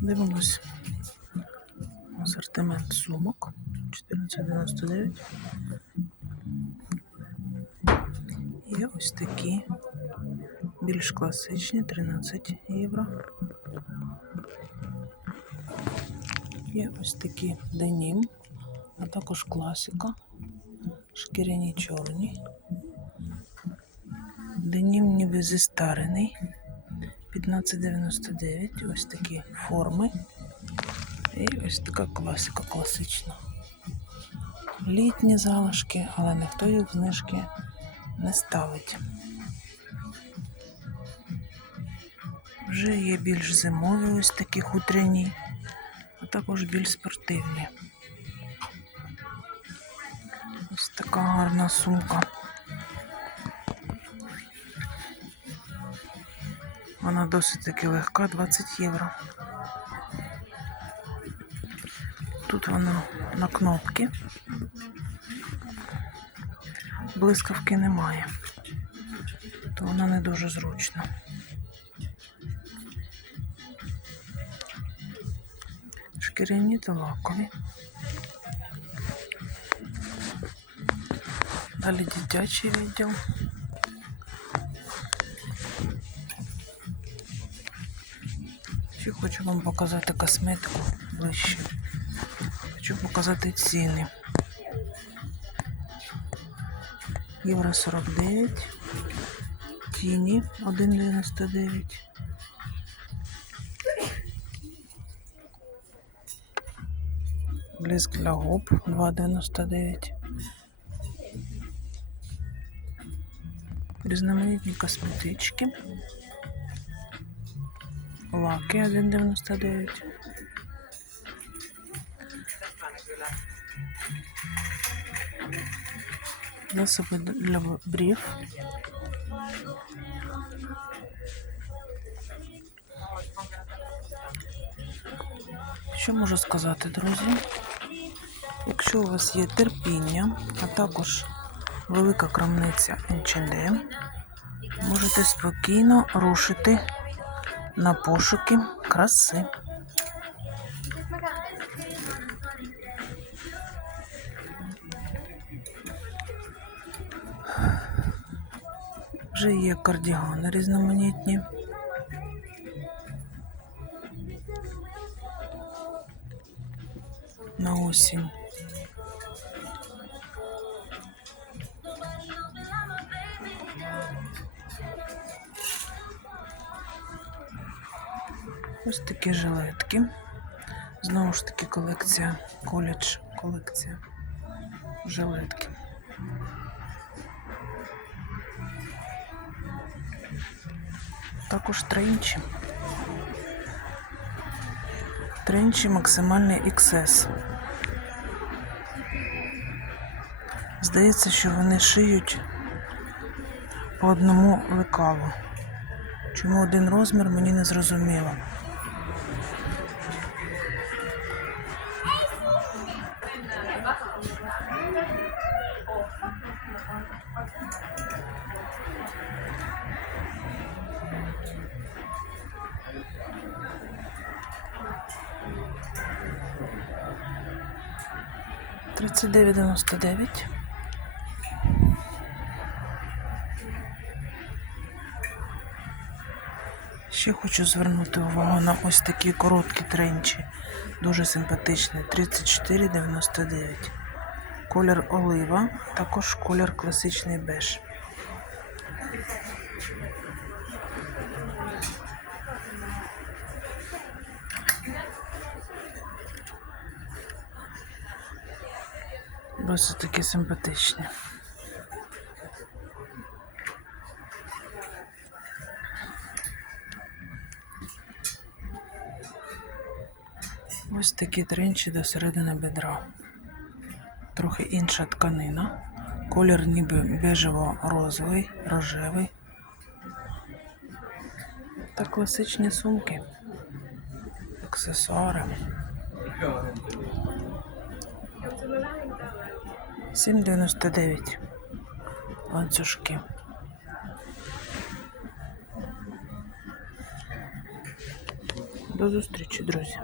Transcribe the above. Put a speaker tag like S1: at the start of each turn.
S1: Дивимось асортимент сумок 14,99. Є ось такі більш класичні 13 євро. Є ось такі денім, а також класика, шкіряні чорні. Денім ніби зістарений. 15,99. Ось такі форми. І ось така класика класична. Літні залишки, але ніхто їх в знижки не ставить. Вже є більш зимові ось такі хутряні, а також більш спортивні. Ось така гарна сумка. Вона досить таки легка, 20 євро. Тут вона на кнопки. Блискавки немає. То вона не дуже зручна. Шкіряні та лакові. Далі дитячий відділ. Ще хочу вам показати косметику ближче. Хочу показати ціни. Євро 49, тіні 1,99. Блиск для губ 2,99. Різноманітні косметички. Лаки 1,99. Засоби для брів. Що можу сказати, друзі? Якщо у вас є терпіння, а також велика крамниця H&M, можете спокійно рушити на пошуки краси. Вже є кардігани різноманітні. На осінь. Ось такі жилетки. Знову ж таки колекція, коледж колекція жилетки. Також тренчі. Тренчі максимальний XS. Здається, що вони шиють по одному лекалу. Чому один розмір, мені не зрозуміло. Тридцять дев'ять дев'яносто дев'ять. Ще хочу звернути увагу на ось такі короткі тренчі. Дуже симпатичні. 34,99. Колір олива, також колір класичний беж. Досить такі симпатичні. Ось такі тренчі до середини бедра. Трохи інша тканина. Колір ніби бежево-розовий, рожевий. Та класичні сумки. Аксесуари. 7,99 ланцюжки. До зустрічі, друзі!